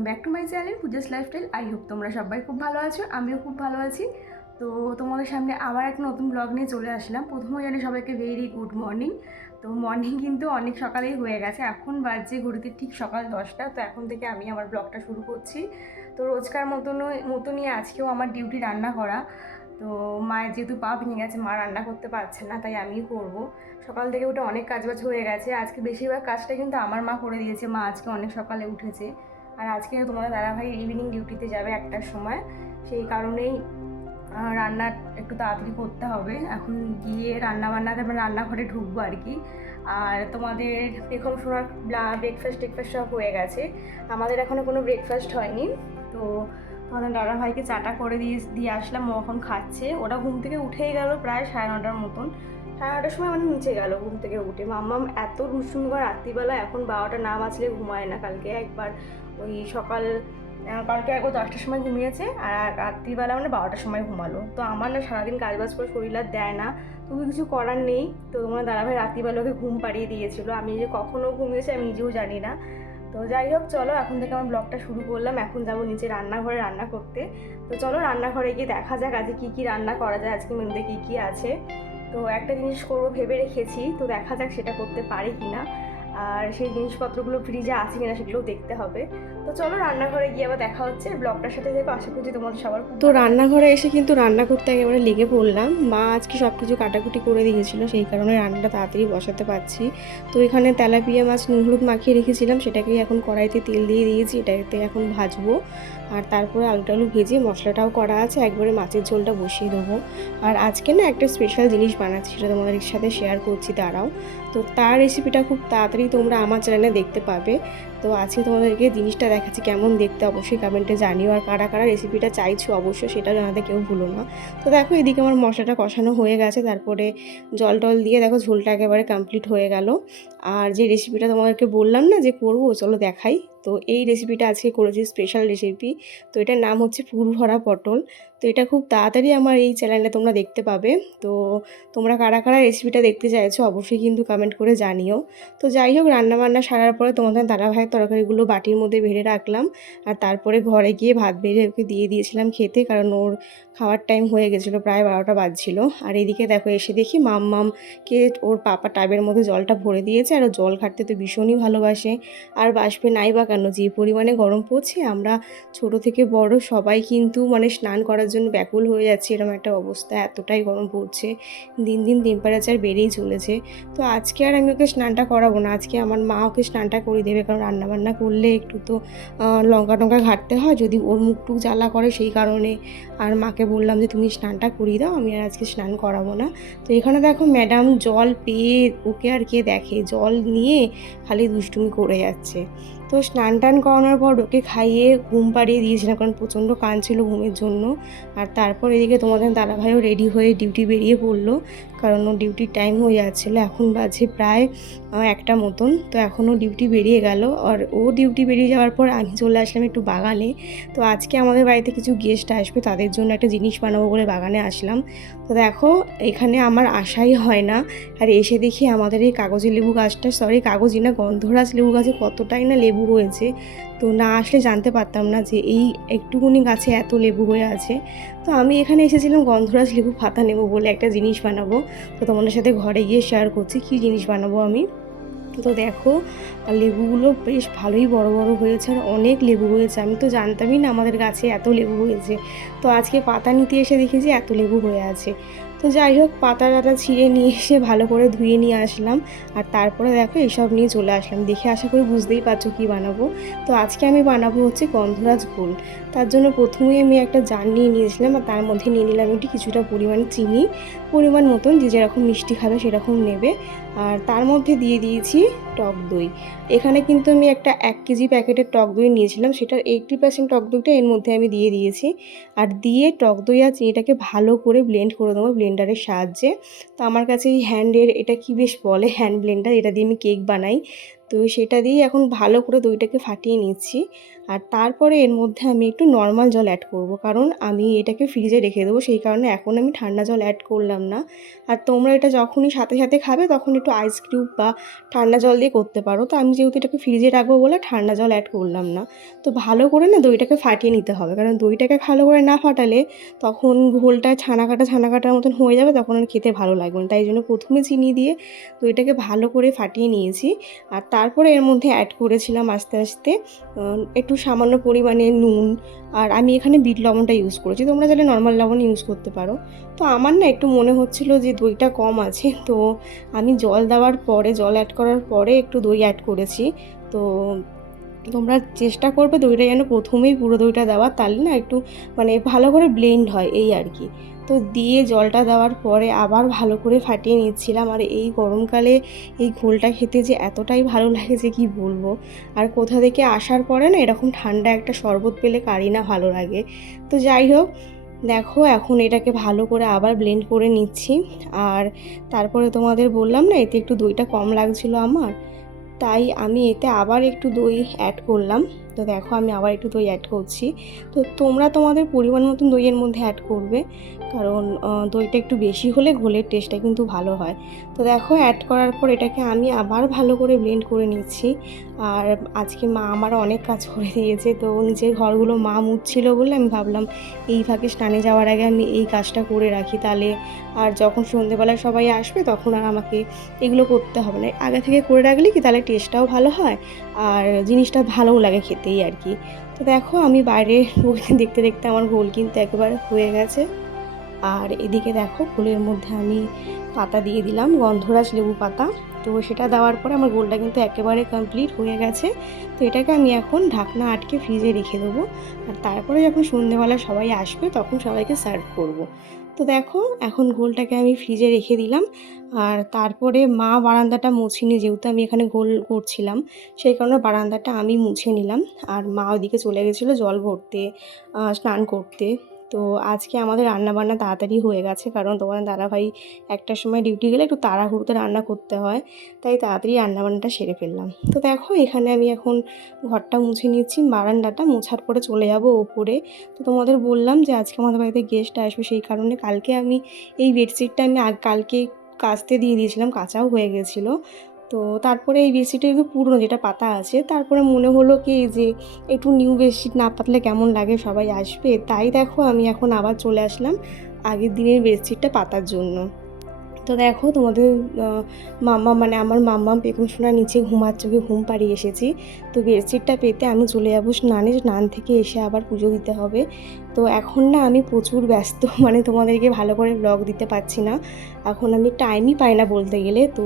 Welcome back to my channel Puja's lifestyle. I hope তোমরা সবাই খুব ভালো আছো, আমিও খুব ভালো আছি। তো তোমাদের সামনে আবার একটা নতুন ব্লগ নিয়ে চলে আসলাম। প্রথমে জানি সবাইকে ভেরি গুড মর্নিং। তো মর্নিং কিন্তু অনেক সকালেই হয়ে গেছে, এখন বাজে ঘড়িতে ঠিক সকাল 10টা। তো এখন থেকে আমি আমার ব্লগটা শুরু করছি। তো রোজকার মতনই আজকেও আমার ডিউটি রান্না করা। তো মায়ের যেহেতু পা ভেঙে গেছে, মা রান্না করতে পারছে না, তাই আমিই করব। সকাল থেকে উঠে অনেক কাজবাজ হয়ে গেছে, আজকে বেশিরভাগ কাজটা কিন্তু আমার মা করে দিয়েছে। মা আজকে অনেক সকালে উঠেছে, আর আজকে তোমাদের দাদাভাই ইভিনিং ডিউটিতে যাবে 1টার সময়। সেই কারণেই রান্না একটু তাড়াতাড়ি করতে হবে। এখন গিয়ে তারপর রান্নাঘরে ঢুকবো আর কি। আর তোমাদের পেখম সোনার ব্রেকফাস্ট সব হয়ে গেছে, আমাদের এখনও কোনো ব্রেকফাস্ট হয়নি। তো তোমাদের দাদাভাইকে চাটা করে দিয়ে আসলাম, ও এখন খাচ্ছে। ওরা ঘুম থেকে উঠেই গেল প্রায় 9:30 মতন। 9:30 সময় মানে নিচে গেল ঘুম থেকে উঠে। মাম্মাম এত দুষ্টুমি করে রাত্রিবেলা, এখন 12টা না বাজলে ঘুমায় না। কালকে একবার একবার 10টার সময় ঘুমিয়েছে, আর রাত্রিবেলা মানে 12টার সময় ঘুমালো। তো আমার না সারাদিন কাজবাজ করে শরীর আর দেয় না, তবু কিছু করার নেই। তো তোমার দাদাভাই রাত্রিবেলা ওকে ঘুম পাড়িয়ে দিয়েছিল। আমি যে কখনো ঘুমিয়েছি আমি নিজেও জানি না। তো যাই হোক, চলো এখন থেকে আমার ব্লগটা শুরু করলাম। এখন যাবো নিচে রান্নাঘরে রান্না করতে। তো চলো রান্নাঘরে গিয়ে দেখা যাক আজকে কী কী রান্না করা যায়, আজকে মেনুতে কী কী আছে। তো একটা জিনিস করবো ভেবে রেখেছি, তো দেখা যাক সেটা করতে পারি কি না। আর সেই জিনিসপত্রগুলো ফ্রিজে আছে কিনা সেগুলোও দেখতে হবে। তো চলো রান্নাঘরে গিয়ে আবার দেখা হচ্ছে। ব্লগটার সাথে থেকে আশা করছি তোমাদের সবার খুব। তো রান্নাঘরে এসে কিন্তু রান্না করতে একেবারে লেগে পড়লাম। মা আজকে সব কিছু কাটাকুটি করে দিয়েছিল, সেই কারণে রান্নাটা তাড়াতাড়ি বসাতে পারছি। তো এখানে তেলাপিয়া মাছ নুন হলুদ মাখিয়ে রেখেছিলাম, সেটাকেই এখন কড়াইতে তেল দিয়ে দিয়েছি, এটাতে এখন ভাজবো। আর তারপরে আলু ভেজে মশলাটাও করা আছে, একবারে মাছের ঝোলটা বসিয়ে দেবো। আর আজকে না একটা স্পেশাল জিনিস বানাচ্ছি, সেটা তোমাদের সাথে শেয়ার করছি, দাঁড়াও। তো তার রেসিপিটা খুব তাড়াতাড়ি তোমরা আমার চ্যানেলে দেখতে পাবে। তো আজকে তোমাদেরকে জিনিসটা দেখাচ্ছি, কেমন দেখতে অবশ্যই কমেন্টে জানিও। আর কারা কারা রেসিপিটা চাইছো অবশ্যই সেটা জানাতে কেউ ভুলো না। তো দেখো এদিকে আমার মশলাটা কষানো হয়ে গেছে, তারপরে জল টল দিয়ে দেখো ঝোলটা একেবারে কমপ্লিট হয়ে গেল। আর যে রেসিপিটা তোমাদেরকে বললাম না যে করবো, চলো দেখাই। তো এই রেসিপিটা আজকে করেছি, স্পেশাল রেসিপি। তো এটার নাম হচ্ছে পুর ভরা পটল। তো এটা খুব তাড়াতাড়ি আমার এই চ্যানেলে তোমরা দেখতে পাবে। তো তোমরা কারা কারা রেসিপিটা দেখতে চাইছো অবশ্যই কিন্তু কমেন্ট করে জানিও। তো যাই হোক, রান্নাবান্না সারার পরে তোমাদের দাদাভাইয়ের তরকারিগুলো বাটির মধ্যে বেড়ে রাখলাম। আর তারপরে ঘরে গিয়ে ভাত বেড়ে ওকে দিয়ে দিয়েছিলাম খেতে, কারণ ওর খাওয়ার টাইম হয়ে গেছিলো, প্রায় 12টা বাজছিল। আর এদিকে দেখো এসে দেখি মামকে ওর পাপা টাবের মধ্যে জলটা ভরে দিয়েছে। আর ও জল ঘাটতে তো ভীষণই ভালোবাসে। আর বাসবে নাই বা কেন, যে পরিমাণে গরম পড়ছে, আমরা ছোট থেকে বড় সবাই কিন্তু মানে স্নান করার জন্য ব্যাকুল হয়ে যাচ্ছে, এরকম একটা অবস্থা, এতটাই গরম পড়ছে। দিন দিন টেম্পারেচার বেড়েই চলেছে। তো আজকে আর আমি ওকে স্নানটা করাবো না, আজকে আমার মা ওকে স্নানটা করে দেবে। কারণ রান্নাবান্না করলে একটু তো লঙ্কা টঙ্কা ঘাটতে হয়, যদি ওর মুখটুক জ্বালা করে সেই কারণে। আর মাকে বললাম যে তুমি স্নানটা করিয়ে দাও, আমি আর আজকে স্নান করাবো না। তো এখানে দেখো ম্যাডাম জল পেয়ে ওকে আর কে দেখে, জল নিয়ে খালি দুষ্টুমি করে যাচ্ছে। তো স্নান টান করানোর পর ওকে খাইয়ে ঘুম পাড়িয়ে দিয়েছিলাম, কারণ প্রচণ্ড কাঁদছিল ঘুমের জন্য। আর তারপর এদিকে তোমাদের দাদাভাইও রেডি হয়ে ডিউটি বেরিয়ে পড়লো, কারণ ও ডিউটির টাইম হয়ে যাচ্ছিলো। এখন বাজে প্রায় 1টা মতন। তো এখনও ডিউটি বেরিয়ে গেল। আর ও ডিউটি বেরিয়ে যাওয়ার পর আমি চলে আসলাম একটু বাগানে। তো আজকে আমাদের বাড়িতে কিছু গেস্ট আসবে, তাদের জন্য একটা জিনিস বানাবো বলে বাগানে আসলাম। তো দেখো এখানে আমার আশাই হয় না, আর এসে দেখি আমাদের এই কাগজি লেবু গাছটা, কাগজি না, গন্ধরাজ লেবু গাছে কতটাই না লেবু হয়েছে। তো না আসলে জানতে পারতাম না যে এই একটুকুনি গাছে এত লেবু হয়ে আছে। তো আমি এখানে এসেছিলাম গন্ধরাজ লেবু পাতা নেবো বলে একটা জিনিস বানাবো। তো তোমাদের সাথে ঘরে গিয়ে শেয়ার করছি কী জিনিস বানাবো আমি। তো দেখো লেবুগুলো বেশ ভালোই বড় বড় হয়েছে, আর অনেক লেবু হয়েছে। আমি তো জানতামই না আমাদের গাছে এত লেবু হয়েছে। তো আজকে পাতা নিতে এসে দেখি যে এত লেবু হয়ে আছে। তো যাই হোক, পাতা ছিঁড়ে নিয়ে এসে ভালো করে ধুয়ে নিয়ে আসলাম। আর তারপরে দেখো এইসব নিয়ে চলে আসলাম। দেখে আশা করি বুঝতেই পারছো কী বানাবো। তো আজকে আমি বানাবো হচ্ছে গন্ধরাজ ঘোল। তার জন্য প্রথমেই আমি একটা জার নিয়ে নিয়েছিলাম, আর তার মধ্যে নিয়ে নিলাম একটু কিছুটা পরিমাণে চিনি, পরিমাণ মতন, যে যেরকম মিষ্টি খাবে সেরকম নেবে। আর তার মধ্যে দিয়ে দিয়েছি টক দই। এখানে কিন্তু আমি একটা 1 কেজি প্যাকেটের টক দই নিয়েছিলাম, সেটার 80% টক দইটা এর মধ্যে আমি দিয়ে দিয়েছি। আর দিয়ে টক দই আর চিনিটাকে ভালো করে ব্লেন্ড করে দেবো ব্লেন্ডারের সাহায্যে। তো আমার কাছে এই হ্যান্ডের, এটা কি বেশ বলে, হ্যান্ড ব্লেন্ডার, এটা দিয়ে আমি কেক বানাই। তো সেটা দিয়েই এখন ভালো করে দইটাকে ফাটিয়ে নিচ্ছি। আর তারপরে এর মধ্যে আমি একটু নর্মাল জল অ্যাড করব, কারণ আমি এটাকে ফ্রিজে রেখে দেবো, সেই কারণে এখন আমি ঠান্ডা জল অ্যাড করলাম না। আর তোমরা এটা যখনই সাথে সাথে খাবে তখন একটু আইস কিউব বা ঠান্ডা জল দিয়ে করতে পারো। তো আমি যেহেতু এটাকে ফ্রিজে রাখবো বলে ঠান্ডা জল অ্যাড করলাম না। তো ভালো করে না দইটাকে ফাটিয়ে নিতে হবে, কারণ দইটাকে ভালো করে না ফাটালে তখন ঘোলটা ছানা কাটার মতন হয়ে যাবে, তখন আর খেতে ভালো লাগবে না। তাই জন্য প্রথমে চিনি দিয়ে দইটাকে ভালো করে ফাটিয়ে নিয়েছি। আর তারপরে এর মধ্যে অ্যাড করেছিলাম আস্তে আস্তে একটু সামান্য পরিমাণে নুন। আর আমি এখানে বিট লবণটা ইউজ করেছি, তোমরা চাইলে নর্মাল লবণ ইউজ করতে পারো। তো আমার না একটু মনে হচ্ছিল যে দইটা কম আছে, তো আমি জল দেওয়ার পরে, জল অ্যাড করার পরে একটু দই অ্যাড করেছি। তো তোমরা চেষ্টা করবে দইটা যেন প্রথমেই পুরো দইটা দেওয়া, তাহলে না একটু মানে ভালো করে ব্লেন্ড হয় এই আর কি। তো দিয়ে জলটা দেওয়ার পরে আবার ভালো করে ফাটিয়ে নিচ্ছিলাম। আর এই গরমকালে এই ঘোলটা খেতে যে এতটাই ভালো লাগে যে কি বলবো। আর কোথা থেকে আসার পরে না এরকম ঠান্ডা একটা শরবত পেলে কারই না ভালো লাগে। তো যাই হোক, দেখো এখন এটাকে ভালো করে আবার ব্লেন্ড করে নিচ্ছি। আর তারপরে তোমাদের বললাম না এতে একটু দইটা কম লাগছিল আমার, তাই আমি এতে আবার একটু দই অ্যাড করলাম। তো দেখো আমি আবার একটু দই অ্যাড করছি। তো তোমরা তোমাদের পরিমাণ মতন দইয়ের মধ্যে অ্যাড করবে, কারণ দইটা একটু বেশি হলে ঘোলের টেস্টটা কিন্তু ভালো হয়। তো দেখো অ্যাড করার পর এটাকে আমি আবার ভালো করে ব্লেন্ড করে নিচ্ছি। আর আজকে মা আমার অনেক কাজ করে দিয়েছে, তো নিজের ঘরগুলো মা মুছছিল বলে আমি ভাবলাম এই ফাঁকে স্নানে যাওয়ার আগে আমি এই কাজটা করে রাখি, তাহলে আর যখন সন্ধেবেলায় সবাই আসবে তখন আর আমাকে এগুলো করতে হবে না। আগে থেকে করে রাখলে কি তাহলে টেস্টটাও ভালো হয় আর জিনিসটা ভালোও লাগে খেতেই আর কি। তো দেখো আমি বাইরে দেখতে দেখতে আমার ঘোল কিন্তু একেবারে হয়ে গেছে। আর এদিকে দেখো ঘোলের মধ্যে আমি পাতা দিয়ে দিলাম, গন্ধরাজ লেবু পাতা। তো সেটা দেওয়ার পরে আমার ঘোলটা কিন্তু একেবারে কমপ্লিট হয়ে গেছে। তো এটাকে আমি এখন ঢাকনা আটকে ফ্রিজে রেখে দেবো। আর তারপরে যখন সন্ধ্যেবেলা সবাই আসবে তখন সবাইকে সার্ভ করব। তো দেখো এখন ঘোলটাকে আমি ফ্রিজে রেখে দিলাম। আর তারপরে মা বারান্দাটা মুছিনি, যেহেতু আমি এখানে ঘোল করছিলাম সেই কারণে বারান্দাটা আমি মুছে নিলাম। আর মা ওদিকে চলে গেছিলো জল ভরতে, স্নান করতে। তো আজকে আমাদের রান্নাবান্না তাড়াতাড়ি হয়ে গেছে, কারণ তোমার দাদাভাই একটার সময় ডিউটি গেলে একটু তাড়াহুড়োতে রান্না করতে হয়, তাই তাড়াতাড়ি রান্নাবান্নাটা সেরে ফেললাম। তো দেখো এখানে আমি এখন ঘরটা মুছে নিচ্ছি, বারান্দাটা মোছার পরে চলে যাব ওপরে। তো তোমাদের বললাম যে আজকে আমাদের বাড়িতে গেস্ট আসবে, সেই কারণে কালকে আমি এই বেডশিটটা আমি কালকে কাচতে দিয়ে দিয়েছিলাম, কাচাও হয়ে গেছিলো। তো তারপরে এই বেডশিটটা একটু পুরনো যেটা পাতা আছে, তারপরে মনে হলো কি যে একটু নিউ বেডশিট না পাতলে কেমন লাগে, সবাই আসবে, তাই দেখো আমি এখন আবার চলে আসলাম আগের দিনের বেডশিটটা পাতার জন্য। তো দেখো তোমাদের মাম্মা মানে আমার মাম্মাম পেখম সোনা নিচে ঘুমাচ্ছে, ওকে ঘুম পাড়িয়ে এসেছি। তো বেডশিটটা পেতে আমি চলে যাবো স্নানে, স্নান থেকে এসে আবার পুজো দিতে হবে। তো এখন না আমি প্রচুর ব্যস্ত, মানে তোমাদেরকে ভালো করে ব্লগ দিতে পারছি না, এখন আমি টাইমই পাই না বলতে গেলে। তো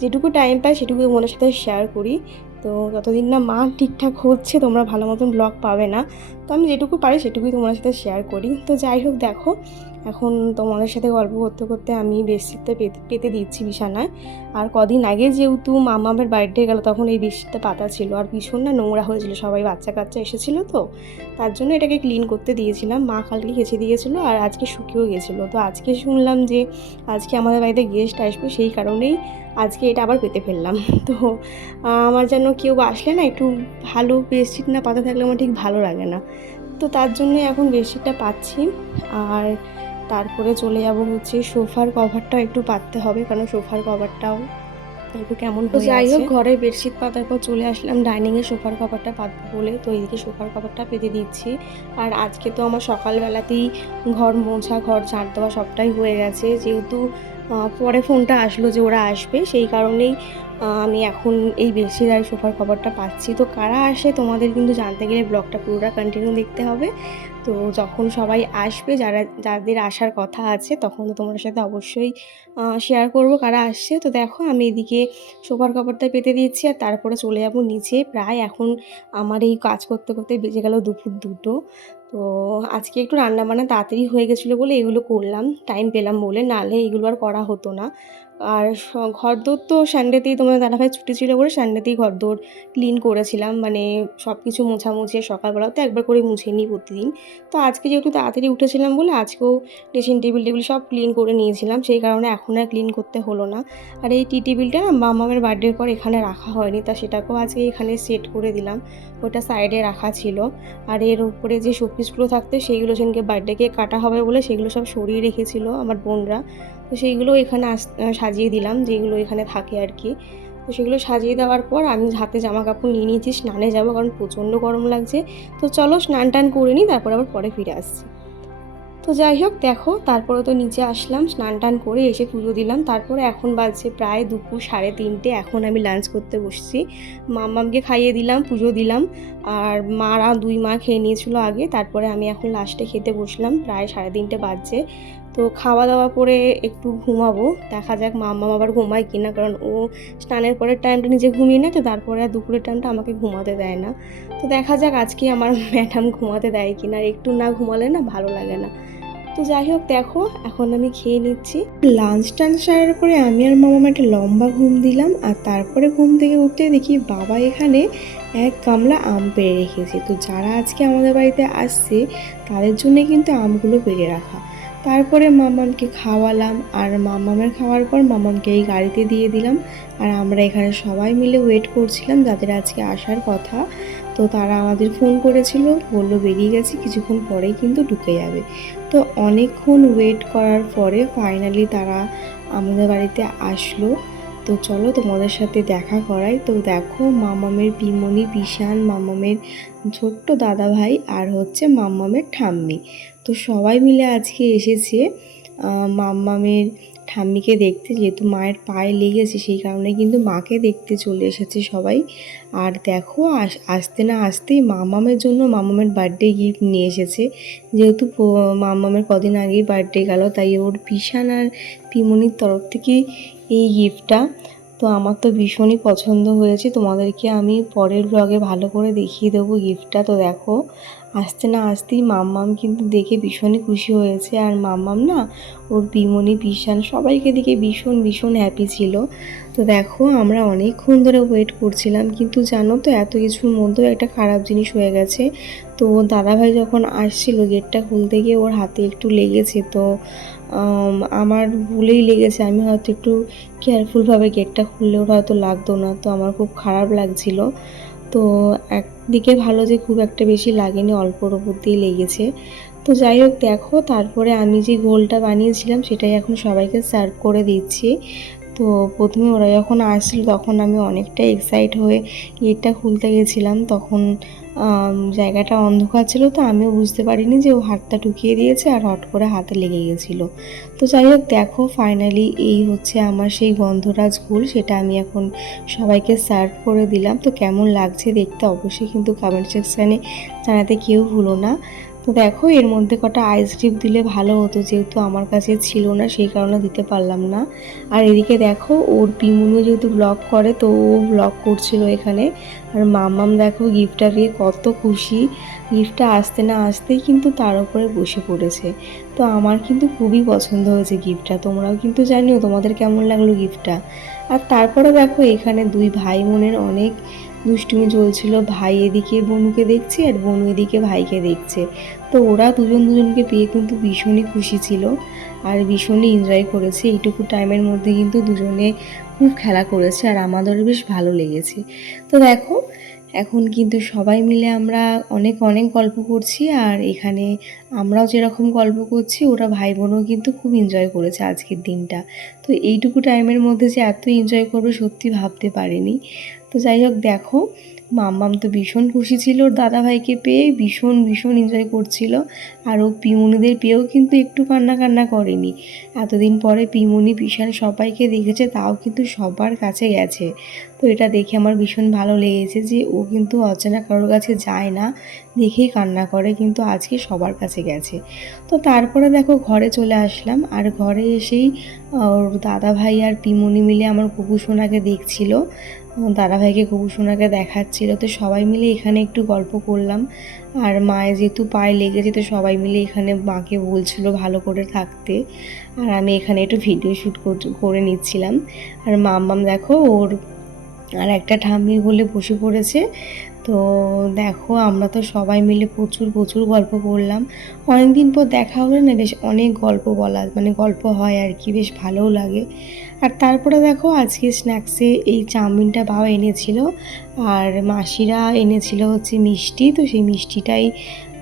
যেটুকু টাইম পাই সেটুকু তোমাদের সাথে শেয়ার করি। তো যতদিন না মা ঠিকঠাক হচ্ছে তোমরা ভালো মতন ব্লগ পাবে না। তো আমি যেটুকু পারি সেটুকুই তোমাদের সাথে শেয়ার করি। তো যাই হোক দেখো এখন তোমাদের সাথে গল্প করতে করতে আমি বেডশিটটা পেতে দিচ্ছি বিছানায়। আর কদিন আগে যেহেতু মামামের বার্থডে গেল তখন এই বেডশিটটা পাতা ছিল, আর ভীষণ না নোংরা হয়েছিল, সবাই বাচ্চা কাচ্চা এসেছিলো, তো তার জন্য এটাকে ক্লিন করতে দিয়েছিলাম। মা কালকে কেচে দিয়েছিলো আর আজকে শুকিয়েও গেছিলো। তো আজকে শুনলাম যে আজকে আমাদের বাড়িতে গেস্ট আসবে, সেই কারণেই আজকে এটা আবার পেতে ফেললাম। তো আমার যেন কেউ আসলে না একটু ভালো বেডশিট না পাতা থাকলে আমার ঠিক ভালো লাগে না। তো তার জন্যই এখন বেডশিটটা পাচ্ছি। আর তারপরে চলে যাব হচ্ছে সোফার কভারটাও একটু পাততে হবে, কারণ সোফার কভারটাও একটু কেমন হয়ে আছে। যাই হোক ঘরে বেডশিট পাতার পর চলে আসলাম ডাইনিংয়ে সোফার কভারটা পাতবো বলে। তো এইদিকে সোফার কভারটা পেতে দিচ্ছি। আর আজকে তো আমার সকালবেলাতেই ঘর মোছা, ঘর ঝাড় দেওয়া সবটাই হয়ে গেছে, যেহেতু পরে ফোনটা আসলো যে ওরা আসবে, সেই কারণেই আমি এখন এই বেডশিট আর সোফার কভারটা পাচ্ছি। তো কারা আসে তোমাদের কিন্তু জানতে গেলে ব্লগটা পুরোটা কন্টিনিউ দেখতে হবে। তো যখন সবাই আসবে, যাদের আসার কথা আছে, তখন তো তোমাদের সাথে অবশ্যই শেয়ার করব কারা আসছে। তো দেখো আমি এদিকে সোফার কাপড়টা পেতে দিয়েছি আর তারপরে চলে যাব নিচে। প্রায় এখন আমার এই কাজ করতে করতে বেজে গেল দুপুর 2টো। তো আজকে একটু রান্নাবান্না তাড়াতাড়ি হয়ে গেছিলো বলে এগুলো করলাম, টাইম পেলাম বলে, নাহলে এগুলো আর করা হতো না। আর ঘরদোর তো সানডেতেই তোমাদের দাদাভাই ছুটি ছিল বলে সানডেতেই ঘরদোর ক্লিন করেছিলাম, মানে সব কিছু মোছামুছি সকালবেলাও তো একবার করে মুছে নিই প্রতিদিন। তো আজকে যেহেতু তাড়াতাড়ি উঠেছিলাম বলে আজকেও ড্রেসিং টেবিল সব ক্লিন করে নিয়েছিলাম, সেই কারণে এখন আর ক্লিন করতে হলো না। আর এই টি টেবিলটা না মামামের বার্থডের পর এখানে রাখা হয়নি, তা সেটাকেও আজকে এখানে সেট করে দিলাম, ওটা সাইডে রাখা ছিল। আর এর উপরে যে শোপিসগুলো থাকতো সেইগুলো সেদিনকে বার্থডে কেক কাটা হবে বলে সেগুলো সব সরিয়ে রেখেছিল আমার বোনরা, তো সেইগুলো এখানে সাজিয়ে দিলাম, যেগুলো এখানে থাকে আর কি। তো সেগুলো সাজিয়ে দেওয়ার পর আমি হাতে জামা কাপড় নিয়ে নিয়েছি, স্নানে যাব কারণ প্রচণ্ড গরম লাগছে। তো চলো স্নান টান করে নিই, তারপর আবার পরে ফিরে আসছি। তো যাই হোক দেখো, তারপরে তো নিচে আসলাম, স্নান টান করে এসে পুজো দিলাম। তারপরে এখন বাজছে প্রায় দুপুর 3:30, এখন আমি লাঞ্চ করতে বসছি। মাম্মামকে খাইয়ে দিলাম, পুজো দিলাম, আর মারা 2 মা খেয়ে নিয়েছিল আগে, তারপরে আমি এখন লাস্টে খেতে বসলাম, প্রায় 3:30 বাজছে। তো খাওয়া দাওয়া করে একটু ঘুমাবো, দেখা যাক মাম্মাম আবার ঘুমায় কিনা, কারণ ও স্নানের পরের টাইমটা নিজে ঘুমিয়ে না, তো তারপরে আর দুপুরের টাইমটা আমাকে ঘুমাতে দেয় না। তো দেখা যাক আজকে আমার ম্যাডাম ঘুমাতে দেয় কিনা, একটু না ঘুমালে না ভালো লাগে না। তো যাই হোক দেখো, এখন আমি খেয়ে নিচ্ছি। লাঞ্চ টাঞ্চ সারার পরে আমি আর মামাম একটা লম্বা ঘুম দিলাম, আর তারপরে ঘুম থেকে উঠতে দেখি বাবা এখানে এক গামলা আম পেড়ে রেখেছে। তো যারা আজকে আমাদের বাড়িতে আসছে তাদের জন্য কিন্তু আমগুলো পেড়ে রাখা। তারপরে মামামকে খাওয়ালাম, আর মামামের খাওয়ার পর মামামকে এই গাড়িতে দিয়ে দিলাম। আর আমরা এখানে সবাই মিলে ওয়েট করছিলাম যাদের আজকে আসার কথা। তো তারা আমাদের ফোন করেছিল, বললো বেরিয়ে গেছি, কিছুক্ষণ পরেই কিন্তু ঢুকে যাবে। তো অনেকক্ষণ ওয়েট করার পরে ফাইনালি তারা আমাদের বাড়িতে আসলো। তো চলো তোমাদের সাথে দেখা করাই। তো দেখো মামামের পিমনি, পিশান, মামামের ছোট্ট দাদা ভাই, আর হচ্ছে মামামের ঠাম্মি। তো সবাই মিলে আজকে এসেছে মামামের ঠাম্মিকে দেখতে, যেহেতু মায়ের পায়ে লেগেছে সেই কারণে কিন্তু মাকে দেখতে চলে এসেছে সবাই। আর দেখো আসতে না আসতেই মামামের জন্য মামামের বার্থডে গিফট নিয়ে এসেছে, যেহেতু মামামের কদিন আগেই বার্থডে গেল, তাই ওর পিশান আর পিমনির তরফ থেকে এই গিফটটা। তো আমার তো ভীষণই পছন্দ হয়েছে, তোমাদেরকে আমি পরের ব্লগে ভালো করে দেখিয়ে দেবো গিফটটা। তো দেখো আসতে না আসতেই মাম্মাম কিন্তু দেখে ভীষণই খুশি হয়েছে, আর মাম্মাম না ওর পিমনি, পিশান সবাইকে দেখে ভীষণ ভীষণ হ্যাপি ছিল। তো দেখো আমরা অনেকক্ষণ ধরে ওয়েট করছিলাম, কিন্তু জানো তো এত কিছুর মধ্যেও একটা খারাপ জিনিস হয়ে গেছে। তো দাদাভাই যখন আসছিল গেটটা খুলতে গিয়ে ওর হাতে একটু লেগেছে, তো আমার ভুলেই লেগেছে, আমি হয়তো একটু কেয়ারফুলভাবে গেটটা খুললে ওর হয়তো লাগতো না, তো আমার খুব খারাপ লাগছিল। তো একদিকে ভালো যে খুব একটা বেশি লাগেনি, অল্পর ওপর দিয়ে লেগেছে। তো যাই হোক দেখো, তারপরে আমি যে গোলটা বানিয়েছিলাম সেটাই এখন সবাইকে সার্ভ করে দিচ্ছি। তো প্রথমে ওরা যখন আসছিল তখন আমি অনেকটা এক্সাইট হয়ে গেটটা খুলতে গেছিলাম, তখন জায়গাটা অন্ধকার ছিল, তো আমিও বুঝতে পারিনি যে ও হাতটা ঢুকিয়ে দিয়েছে আর হট করে হাতে লেগে গেছিলো। তো যাই হোক দেখো ফাইনালি এই হচ্ছে আমার সেই গন্ধরাজ ঘোল, সেটা আমি এখন সবাইকে সার্ভ করে দিলাম। তো কেমন লাগছে দেখতে অবশ্যই কিন্তু কমেন্ট সেকশানে জানাতে কেউ ভুলো না। তো দেখো এর মধ্যে কটা আইসক্রিম দিলে ভালো হতো, যেহেতু আমার কাছে ছিল না সেই কারণে দিতে পারলাম না। আর এদিকে দেখো ওর পিমুনিও যেহেতু ব্লগ করে, তো ও ব্লগ করছিল এখানে। আর মাম্মাম দেখো গিফটটা পেয়ে কত খুশি, গিফটটা আসতে না আসতেই কিন্তু তার উপরে বসে পড়েছে। তো আমার কিন্তু খুবই পছন্দ হয়েছে গিফটটা, তোমরাও কিন্তু জানিও তোমাদের কেমন লাগলো গিফটটা। আর তারপরে দেখো এখানে 2 ভাই বোনের অনেক দুষ্টুমি চলছিল, ভাই এদিকে বোনুকে দেখছে আর বোনু এদিকে ভাইকে দেখছে। তো ওরা দুজনকে পেয়ে কিন্তু ভীষণই খুশি ছিল আর ভীষণই এনজয় করেছে। এইটুকু টাইমের মধ্যে কিন্তু দুজনে খুব খেলা করেছে আর আমাদেরও বেশ ভালো লেগেছে। তো দেখো এখন কিন্তু সবাই মিলে আমরা অনেক অনেক গল্প করছি, আর এখানে আমরাও যেরকম গল্প করছি ওরা ভাই বোনও কিন্তু খুব এনজয় করেছে আজকের দিনটা। তো এইটুকু টাইমের মধ্যে যে এত এনজয় করবে সত্যি ভাবতে পারিনি। তো যাই হোক দেখো মাম্মাম তো ভীষণ খুশি ছিল ওর দাদাভাইকে পেয়ে, ভীষণ ভীষণ এনজয় করছিল। আর ও পিমুনিদের পেয়েও কিন্তু একটু কান্না করেনি। এতদিন পরে পিমুনি, পিশান সবাইকে দেখেছে, তাও কিন্তু সবার কাছে গেছে। তো এটা দেখে আমার ভীষণ ভালো লেগেছে যে ও কিন্তু অচেনা কারোর কাছে যায় না, দেখেই কান্না করে, কিন্তু আজকে সবার কাছে গেছে। তো তারপরে দেখো ঘরে চলে আসলাম, আর ঘরে এসেই ওর দাদা ভাই আর পিমুনি মিলে আমার কুকুর সোনাকে দেখছিল। দাদাভাইকে গোপুসোনাকে দেখাচ্ছিল। তো সবাই মিলে এখানে একটু গল্প করলাম। আর মায়ের যেহেতু পায়ে লেগেছে তো সবাই মিলে এখানে মাকে বলছিল ভালো করে থাকতে। আর আমি এখানে একটু ভিডিও শ্যুট করে নিচ্ছিলাম। আর মাম্মাম দেখো ওর আর একটা ঠাম্মির বলে বসে পড়েছে। তো দেখো আমরা তো সবাই মিলে প্রচুর প্রচুর গল্প করলাম। অনেক দিন পর দেখা হলে না বেশ অনেক গল্প বলা মানে গল্প হয় আর কি, বেশ ভালোও লাগে। আর তারপরে দেখো আজকে স্ন্যাক্সে এই চাউমিনটা বাবা এনেছিল আর মাসিরা এনেছিল হচ্ছে মিষ্টি। তো সেই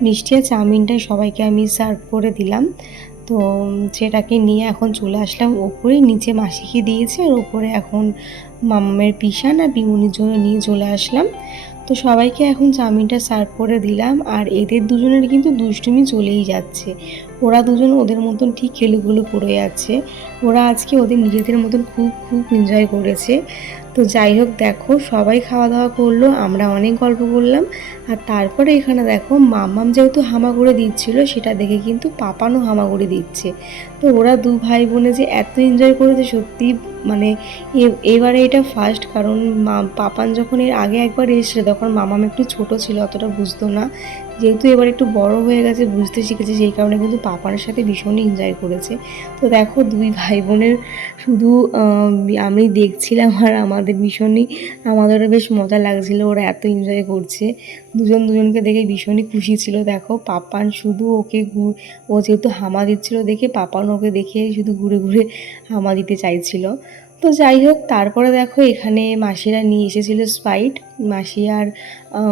মিষ্টি আর চাউমিনটাই সবাইকে আমি সার্ভ করে দিলাম। তো সেটাকে নিয়ে এখন চলে আসলাম ওপরে, নিচে মাসিকে দিয়েছে আর ওপরে এখন মামামের পিসান আর বিমুনির জন্য নিয়ে চলে আসলাম। তো সবাইকে এখন চাউমিনটা সার্ভ করে দিলাম। আর এদের দুজনের কিন্তু দুষ্টুমি চলেই যাচ্ছে। ওরা দুজন ওদের মতন ঠিক খেলুগুলো করে যাচ্ছে। ওরা আজকে ওদের নিজেদের মতন খুব খুব এনজয় করেছে। তো যাই হোক দেখো সবাই খাওয়া দাওয়া করলো, আমরা অনেক গল্প করলাম। আর তারপরে এখানে দেখো মাম্মাম যেহেতু হামাগুড়ি দিচ্ছিল সেটা দেখে কিন্তু পাপানও হামাগুড়ি দিচ্ছে। তো ওরা দু ভাই বোনে যে এত এনজয় করেছে সত্যি, মানে এবারে এটা ফার্স্ট। কারণ পাপান যখন এর আগে একবার এসেছিল তখন মামাম একটু ছোট ছিল, অতটা বুঝতো না। যেহেতু এবার একটু বড় হয়ে গেছে, বুঝতে শিখেছে, সেই কারণে কিন্তু পাপানের সাথে ভীষণই এনজয় করেছে। তো দেখো দুই ভাই বোনের শুধু আমি দেখছিলাম আর আমাদেরও বেশ মজা লাগছিল, ওরা এত এনজয় করছে। দুজনকে দেখে ভীষণই খুশি ছিল। দেখো পাপান শুধু ও যেহেতু হামা দিচ্ছিল দেখে পাপান ওকে দেখে শুধু ঘুরে ঘুরে হামা দিতে চাইছিল। তো যাই হোক তারপরে দেখো এখানে মাসিরা নিয়ে এসেছিল স্প্রাইট, মাসি আর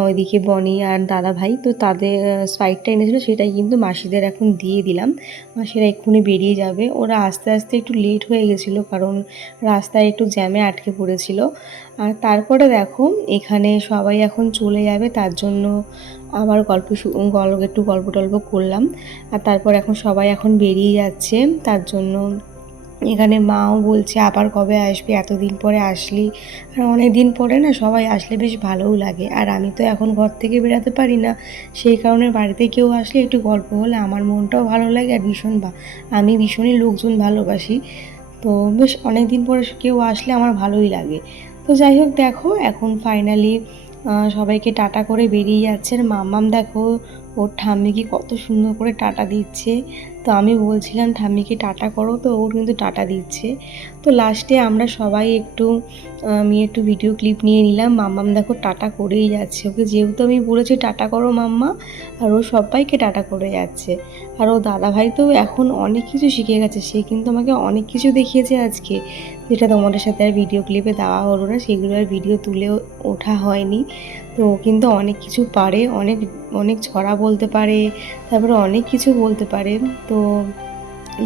ওইদিকে বনি আর দাদা ভাই। তো তাদের স্প্রাইটটা এনেছিল সেটাই কিন্তু মাসিদের এখন দিয়ে দিলাম। মাসিরা এক্ষুনি বেরিয়ে যাবে। ওরা আস্তে আস্তে একটু লেট হয়ে গেছিলো কারণ রাস্তায় একটু জ্যামে আটকে পড়েছিল। আর তারপরে দেখো এখানে সবাই এখন চলে যাবে, তার জন্য আবার একটু গল্প টল্প করলাম। আর তারপর এখন সবাই এখন বেরিয়ে যাচ্ছে, তার জন্য এখানে মাও বলছে আবার কবে আসবি, এতদিন পরে আসলি। আর অনেক দিন পরে না সবাই আসলে বেশ ভালোও লাগে। আর আমি তো এখন ঘর থেকে বেরোতে পারি না, সেই কারণে বাড়িতে কেউ আসলে একটু গল্প হলে আমার মনটাও ভালো লাগে। আর আমি ভীষণই লোকজন ভালোবাসি। তো বেশ অনেক দিন পরে কেউ আসলে আমার ভালোই লাগে। তো যাই হোক দেখো এখন ফাইনালি সবাইকে টাটা করে বেরিয়ে যাচ্ছে। আর মাম্মাম দেখো ওর ঠাম্মিকে কত সুন্দর করে টাটা দিচ্ছে। তো আমি বলছিলাম ঠাম্মিকে টাটা করো, তো ও কিন্তু টাটা দিচ্ছে। তো লাস্টে আমরা সবাই আমি একটু ভিডিও ক্লিপ নিয়ে নিলাম। মাম্মাম দেখো টাটা করেই যাচ্ছে, ওকে যেহেতু আমি বলেছি টাটা করো মাম্মা, আর ও সবাইকে টাটা করে যাচ্ছে। আর ও দাদাভাই তো এখন অনেক কিছু শিখে গেছে, সে কিন্তু আমাকে অনেক কিছু দেখিয়েছে আজকে, যেটা তোমাদের সাথে আর ভিডিও ক্লিপে দেওয়া হলো না, সেগুলো আর ভিডিও তুলে ওঠা হয়নি। তো ও কিন্তু অনেক কিছু পারে, অনেক অনেক ছড়া বলতে পারে, তারপরে অনেক কিছু বলতে পারে। তো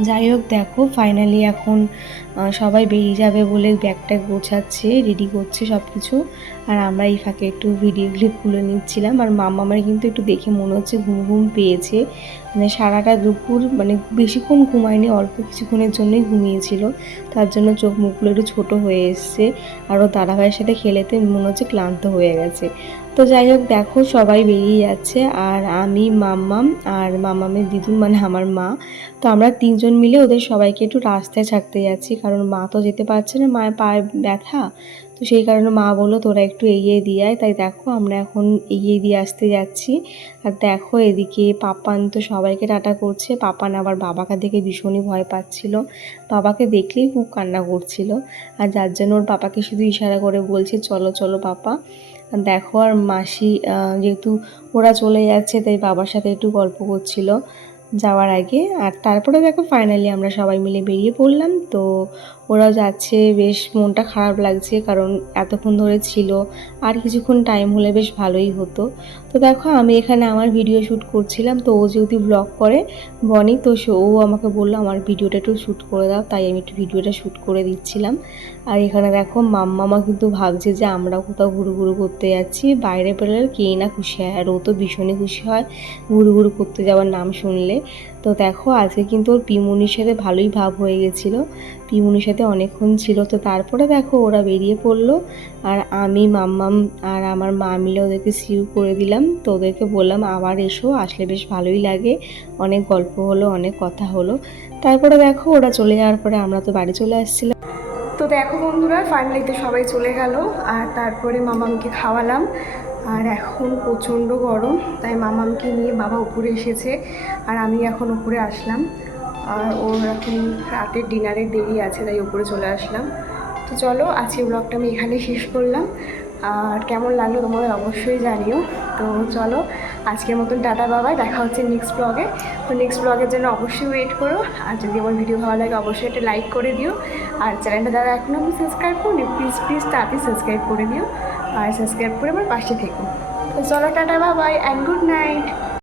যাই হোক দেখো ফাইনালি এখন সবাই বেরিয়ে যাবে বলে ব্যাগটা গোছাচ্ছে, রেডি করছে সব কিছু। আর আমরা এই ফাঁকে একটু ভিডিও ক্লিপগুলো নিচ্ছিলাম। আর মাম্মামের কিন্তু একটু দেখে মনে হচ্ছে ঘুম ঘুম পেয়েছে, মানে সারাটা দুপুর মানে বেশিক্ষণ ঘুমায়নি, অল্প কিছুক্ষণের জন্যই ঘুমিয়েছিল, তার জন্য চোখ মুখগুলো একটু ছোটো হয়ে এসছে। আর ও দাদাভাইয়ের সাথে খেলেতে মনে হচ্ছে ক্লান্ত হয়ে গেছে। তো যাই হোক দেখো সবাই বেরিয়ে যাচ্ছে। আর আমি মাম্মাম আর মাম্মামের দিদুন মানে আমার মা, তো আমরা তিনজন মিলে ওদের সবাইকে একটু রাস্তায় ছাড়তে যাচ্ছি, কারণ মা তো যেতে পারছে না, মায়ের পায়ে ব্যথা। তো সেই কারণে মা বললো তোরা একটু এগিয়ে দিয়ে আয়। তাই দেখো আমরা এখন এগিয়ে দিয়ে আসতে যাচ্ছি। আর দেখো এদিকে পাপান তো সবাইকে টাটা করছে। পাপান আবার বাবাকে দেখে ভীষণই ভয় পাচ্ছিল, বাবাকে দেখলেই খুব কান্না করছিল। আর যার জন্য ওর পাপাকে শুধু ইশারা করে বলছে চলো চলো পাপা। দেখো আর মাসি যেহেতু ওরা চলে যাচ্ছে তাই বাবার সাথে একটু গল্প করছিল যাওয়ার আগে। আর তারপরে দেখো ফাইনালি আমরা সবাই মিলে বেরিয়ে পড়লাম। তো ওরাও যাচ্ছে, বেশ মনটা খারাপ লাগছে কারণ এতক্ষণ ধরে ছিল, আর কিছুক্ষণ টাইম হলে বেশ ভালোই হতো। তো দেখো আমি এখানে আমার ভিডিও শ্যুট করছিলাম, তো ও যেহেতু ব্লগ করে বনি, তো ও আমাকে বললো আমার ভিডিওটা একটু শ্যুট করে দাও, তাই আমি একটু ভিডিওটা শ্যুট করে দিচ্ছিলাম। আর এখানে দেখো মাম্মামা কিন্তু ভাবছে যে আমরা কোথাও ঘুরু ঘুরু করতে যাচ্ছি, বাইরে বেরোলে কেই না খুশি হয়, আর ও তো ভীষণই খুশি হয় ঘুরু ঘুরু করতে যাওয়ার নাম শুনলে। তো দেখো আজকে কিন্তু ওর পিমুনির সাথে ভালোই ভাব হয়ে গেছিলো, পিমুনির সাথে অনেকক্ষণ ছিল। তো তারপরে দেখো ওরা বেরিয়ে পড়লো, আর আমি মাম্মাম আর আমার মা মিলে ওদেরকে সিউ করে দিলাম। তো ওদেরকে বললাম আবার এসো, আসলে বেশ ভালোই লাগে, অনেক গল্প হলো, অনেক কথা হলো। তারপরে দেখো ওরা চলে যাওয়ার পরে আমরা তো বাড়ি চলে আসছিলাম। তো দেখো বন্ধুরা, ফাইনালিতে সবাই চলে গেল, আর তারপরে মামামকে খাওয়ালাম। আর এখন প্রচণ্ড গরম, তাই মামামকে নিয়ে বাবা উপরে এসেছে, আর আমি এখন উপরে আসলাম। আর ওর এখন রাতের ডিনারের দেরি আছে, তাই উপরে চলে আসলাম। তো চলো, আজকে ব্লগটা আমি এখানে শেষ করলাম। আর কেমন লাগলো তোমাদের অবশ্যই জানিও। তো চলো, আজকের মতন টাটা বাবাই, দেখা হচ্ছে নেক্সট ব্লগে। তো নেক্সট ব্লগের জন্য অবশ্যই ওয়েট করো। আর যদি আমার ভিডিও ভালো লাগে অবশ্যই একটা লাইক করে দিও। আর চ্যানেলটা যারা এখনও আমি সাবস্ক্রাইব করিনি, প্লিজ প্লিজ তাড়াতাড়ি সাবস্ক্রাইব করে দিও। আর সাবস্ক্রাইব করে আমার পাশে থেকো। তো চলো, টাটা বাবাই অ্যান্ড গুড নাইট।